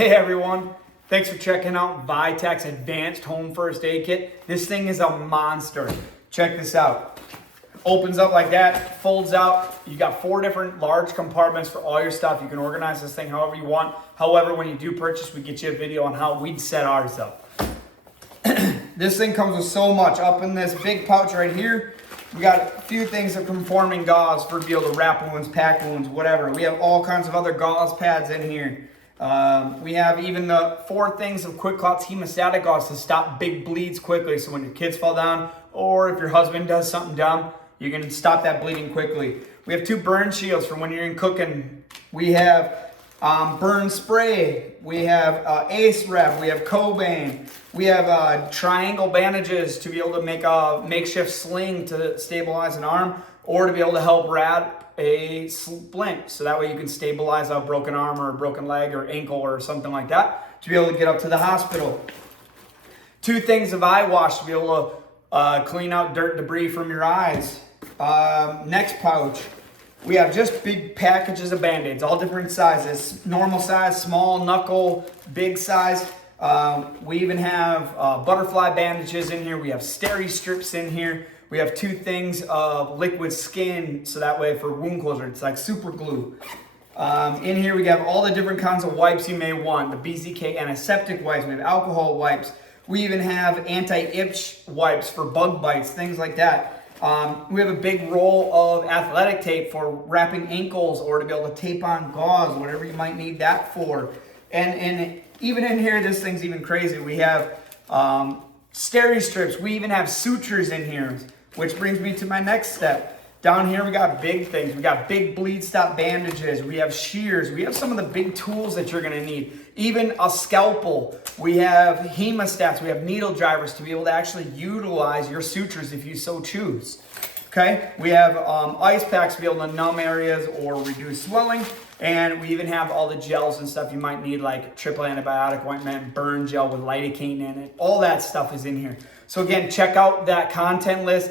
Hey everyone, thanks for checking out ViTAC's Advanced Home First Aid Kit. This thing is a monster. Check this out. Opens up like that, folds out. You got 4 different large compartments for all your stuff. You can organize this thing however you want. However, when you do purchase, we get you a video on how we'd set ours up. This thing comes with so much. Up in this big pouch right here, we got a few things of conforming gauze for be able to wrap wounds, pack wounds, whatever. We have all kinds of other gauze pads in here. We have even the 4 things of quick clots hemostatic gauze to stop big bleeds quickly. So when your kids fall down or if your husband does something dumb, you can stop that bleeding quickly. We have 2 burn shields for when you're in cooking. We have burn spray. We have Ace Rep. We have Cobain. We have triangle bandages to be able to make a makeshift sling to stabilize an arm or to be able to help wrap a splint. So that way you can stabilize a broken arm or a broken leg or ankle or something like that to be able to get up to the hospital. 2 things of eye wash to be able to clean out dirt debris from your eyes. Next pouch, we have just big packages of Band-Aids, all different sizes, normal size, small, knuckle, big size. We even have butterfly bandages in here. We have steri strips in here. We have 2 things of liquid skin, so that way for wound closure, it's like super glue. In here we have all the different kinds of wipes you may want. The BZK antiseptic wipes, we have alcohol wipes. We even have anti-itch wipes for bug bites, things like that. We have a big roll of athletic tape for wrapping ankles or to be able to tape on gauze, whatever you might need that for. And even in here, this thing's even crazy. We have steri strips. We even have sutures in here, which brings me to my next step. Down here, we got big things. We got big bleed stop bandages. We have shears. We have some of the big tools that you're gonna need. Even a scalpel. We have hemostats. We have needle drivers to be able to actually utilize your sutures if you so choose. Okay, we have ice packs to be able to numb areas or reduce swelling. And we even have all the gels and stuff you might need, like triple antibiotic ointment, burn gel with lidocaine in it. All that stuff is in here. So again, check out that content list.